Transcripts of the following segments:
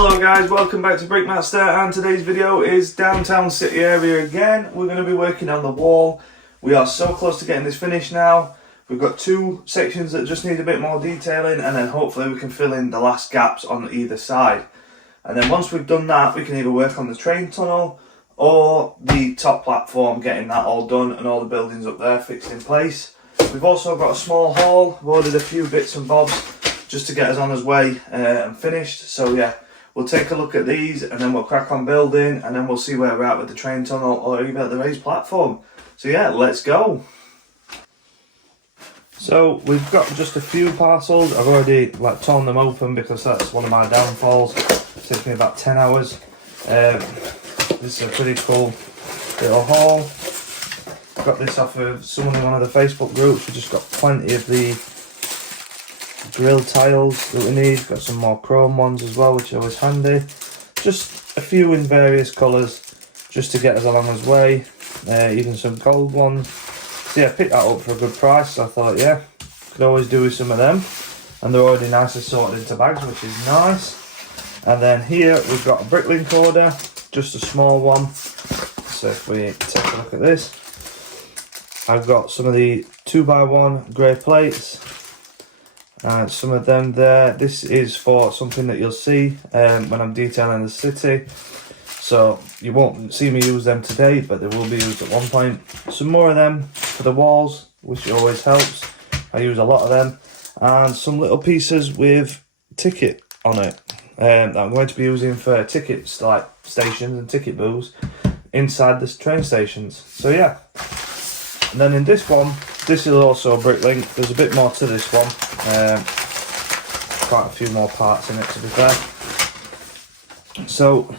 Hello guys, welcome back to BRICK-MATTSTER, and today's video is downtown city area again. We're going to be working on the wall. We are so close to getting this finished now. We've got two sections that just need a bit more detailing, and then hopefully we can fill in the last gaps on either side. And then once we've done that, we can either work on the train tunnel or the top platform, getting that all done and all the buildings up there fixed in place. We've also got a small hall. We've ordered a few bits and bobs just to get us on his way and finished. So yeah, we'll take a look at these and then we'll crack on building, and then we'll see where we're at with the train tunnel or even at the raised platform. So yeah, let's go. So we've got just a few parcels. I've already torn them open because that's one of my downfalls. It takes me about 10 hours. This is a pretty cool little haul. Got this off of someone in one of the Facebook groups. We just got plenty of the grill tiles that we need. Got some more chrome ones as well, which are always handy. Just a few in various colours just to get us along his way. Even some gold ones. So yeah, I picked that up for a good price. So I thought, yeah, could always do with some of them. And they're already nicely sorted into bags, which is nice. And then here we've got a bricklink order, just a small one. So if we take a look at this, I've got some of the 2x1 grey plates. And some of them there. This is for something that you'll see when I'm detailing the city. So you won't see me use them today, but they will be used at one point. Some more of them for the walls, which always helps. I use a lot of them. And some little pieces with ticket on it that I'm going to be using for tickets, like stations and ticket booths inside the train stations. So yeah. And then in this one, this is also a bricklink. There's a bit more to this one. Quite a few more parts in it, to be fair. So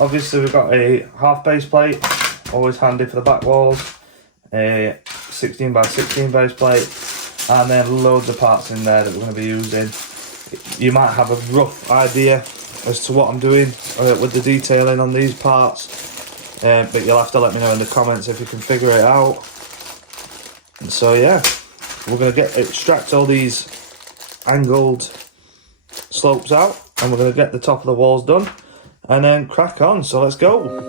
obviously we've got a half base plate, always handy for the back walls, a 16x16 base plate, and then loads of parts in there that we're going to be using. You might have a rough idea as to what I'm doing with the detailing on these parts, but you'll have to let me know in the comments if you can figure it out. And so yeah, we're going to extract all these angled slopes out, and we're going to get the top of the walls done and then crack on. So let's go.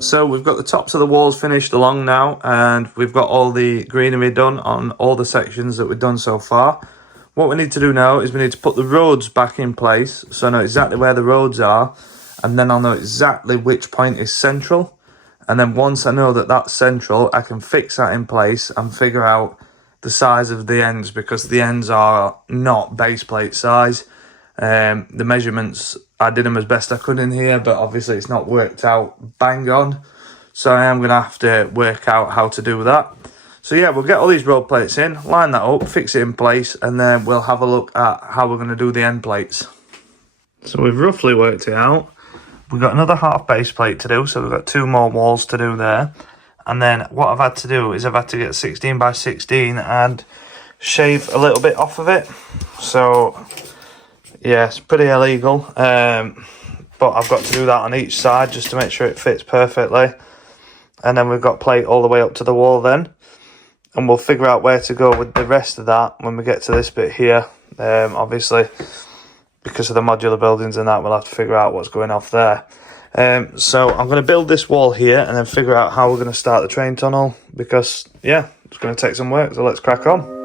So we've got the tops of the walls finished along now, and we've got all the greenery done on all the sections that we've done so far. What we need to do now is we need to put the roads back in place, so I know exactly where the roads are, and then I'll know exactly which point is central. And then once I know that that's central, I can fix that in place and figure out the size of the ends, because the ends are not base plate size. The measurements, I did them as best I could in here, but obviously it's not worked out bang on. So I am going to have to work out how to do that. So yeah, we'll get all these road plates in, line that up, fix it in place, and then we'll have a look at how we're going to do the end plates. So we've roughly worked it out. We've got another half base plate to do, so we've got 2 more walls to do there. And then what I've had to do is I've had to get 16x16 and shave a little bit off of it. So yeah, it's pretty illegal, but I've got to do that on each side just to make sure it fits perfectly. And then we've got plate all the way up to the wall then, and we'll figure out where to go with the rest of that when we get to this bit here. Obviously, because of the modular buildings and that, we'll have to figure out what's going off there. So I'm going to build this wall here and then figure out how we're going to start the train tunnel, because yeah, it's going to take some work, so let's crack on.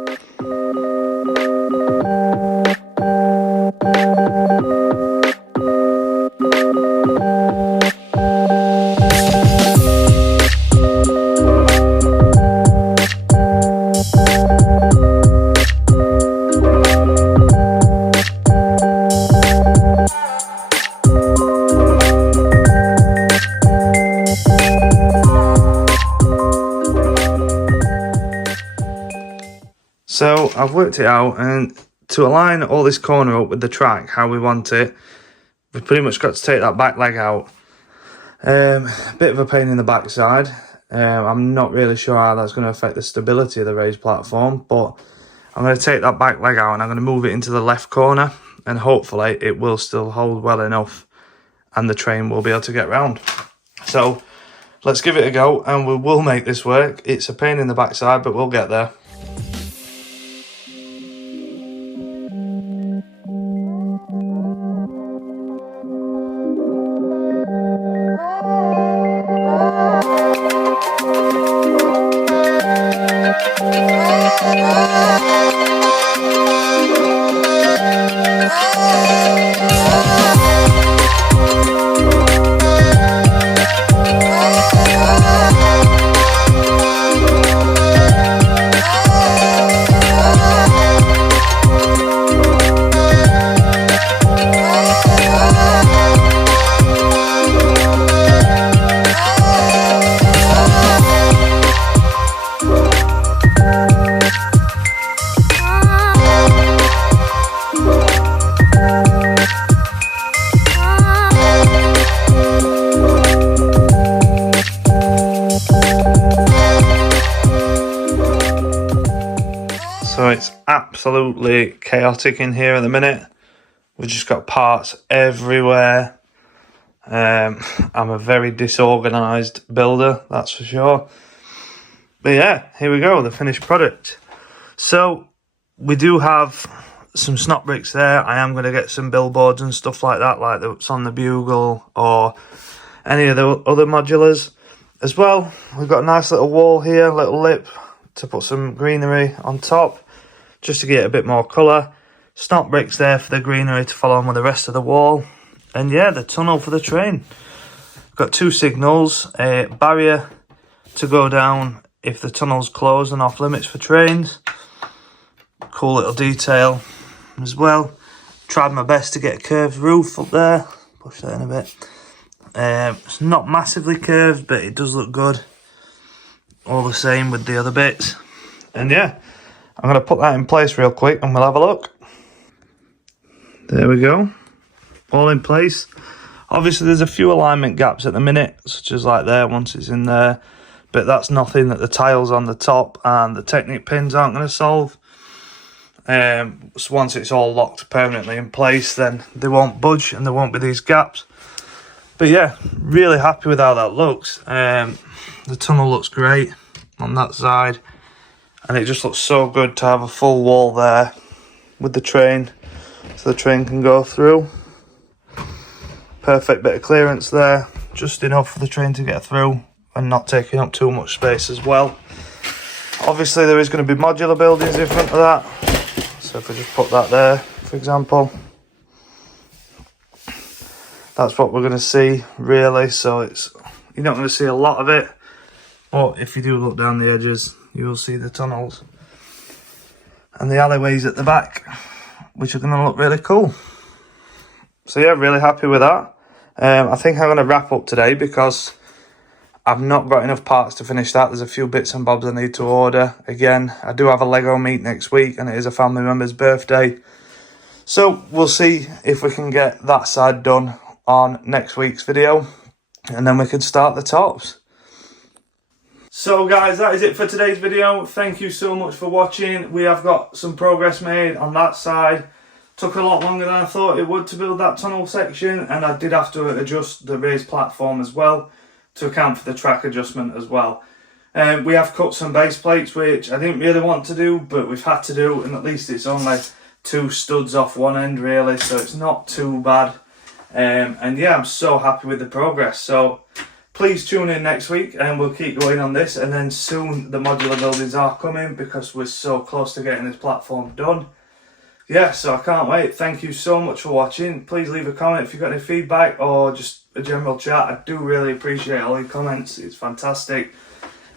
So I've worked it out, and to align all this corner up with the track how we want it, we've pretty much got to take that back leg out. A bit of a pain in the backside. I'm not really sure how that's going to affect the stability of the raised platform, but I'm going to take that back leg out and I'm going to move it into the left corner, and hopefully it will still hold well enough and the train will be able to get round. So let's give it a go and we will make this work. It's a pain in the backside, but we'll get there. So it's absolutely chaotic in here at the minute. We've just got parts everywhere. I'm a very disorganised builder, that's for sure. But yeah, here we go, the finished product. So we do have some snot bricks there. I am going to get some billboards and stuff like that, like that's on the Bugle or any of the other modulars as well. We've got a nice little wall here, little lip to put some greenery on top, just to get a bit more colour. Snot bricks there for the greenery to follow on with the rest of the wall. And yeah, the tunnel for the train. Got two signals, a barrier to go down if the tunnel's closed and off limits for trains. Cool little detail as well. Tried my best to get a curved roof up there. Push that in a bit. It's not massively curved, but it does look good. All the same with the other bits. And yeah, I'm going to put that in place real quick and we'll have a look. There we go. All in place. Obviously there's a few alignment gaps at the minute, such as like there once it's in there. But that's nothing that the tiles on the top and the Technic pins aren't going to solve. So once it's all locked permanently in place, then they won't budge and there won't be these gaps. But yeah, really happy with how that looks. The tunnel looks great on that side. And it just looks so good to have a full wall there with the train, so the train can go through. Perfect bit of clearance there, just enough for the train to get through and not taking up too much space as well. Obviously there is going to be modular buildings in front of that, so if we just put that there, for example, that's what we're going to see really. So you're not going to see a lot of it, but if you do look down the edges, you will see the tunnels and the alleyways at the back, which are going to look really cool. So yeah, really happy with that. I think I'm going to wrap up today because I've not got enough parts to finish that. There's a few bits and bobs I need to order. Again, I do have a Lego meet next week and it is a family member's birthday. So we'll see if we can get that side done on next week's video and then we can start the tops. So guys, that is it for today's video. Thank you so much for watching. We have got some progress made on that side. Took a lot longer than I thought it would to build that tunnel section, and I did have to adjust the raised platform as well to account for the track adjustment as well. We have cut some base plates, which I didn't really want to do, but we've had to do, and at least it's only 2 studs off one end really, so it's not too bad. And yeah, I'm so happy with the progress. So please tune in next week and we'll keep going on this, and then soon the modular buildings are coming because we're so close to getting this platform done. Yeah, so I can't wait. Thank you so much for watching. Please leave a comment if you've got any feedback or just a general chat. I do really appreciate all your comments. It's fantastic.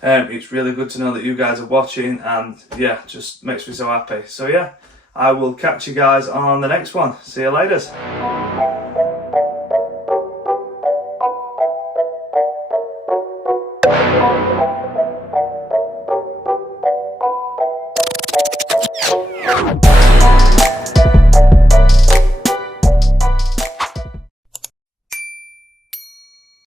It's really good to know that you guys are watching, and yeah, just makes me so happy. So yeah, I will catch you guys on the next one. See you later.